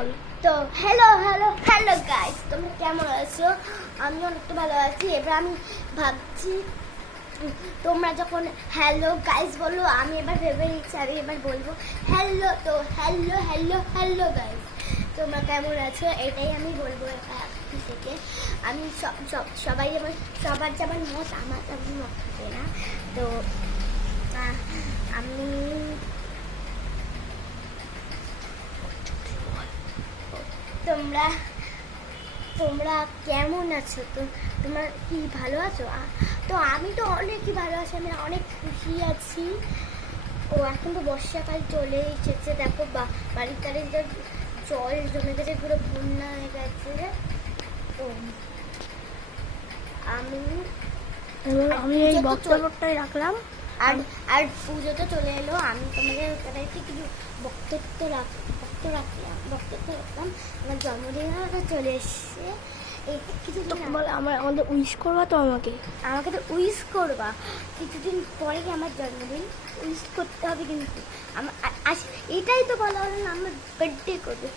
বল। তো hello hello hello guys, তোমরা কেমন আছো? আমি অনেকটা ভালো আছি। এবার আমি ভাবছি তোমরা যখন হ্যালো গাইস বলো, আমি এবার ভেবে নিচ্ছি আমি এবার বলবো হ্যালো। তো হ্যালো হ্যালো হ্যালো গাইস, তোমরা কেমন আছো এটাই আমি বলবো থেকে। আমি সবাই যেমন সবার যেমন মত আমার তেমন মত থাকে না। তো আমি তোমরা তোমরা কেমন আছো? তো তোমরা কি ভালো আছো? তো আমি তো অনেকই ভালো আছি, আমি অনেক খুশি আছি। ও এখন তো বর্ষাকাল চলে এসেছে, দেখো বাড়ির তারে জল জমে গেছে, পুরো বন্যা হয়ে গেছে। তো আমি এই বক্তব্যটাই রাখলাম। আর আর পুজো তো চলে এলো, আমি তোমাদের কিছু বক্তব্য রাখলাম। আমার জন্মদিনটা চলে এসছে, এই কিছুদিন বলে আমাদের উইশ করবা তো আমাকে তো উইশ করবা। কিছুদিন পরে আমার জন্মদিন, উইশ করতে হবে কিন্তু আমার এটাই তো বলা হলো না, আমার বার্থডে করবে।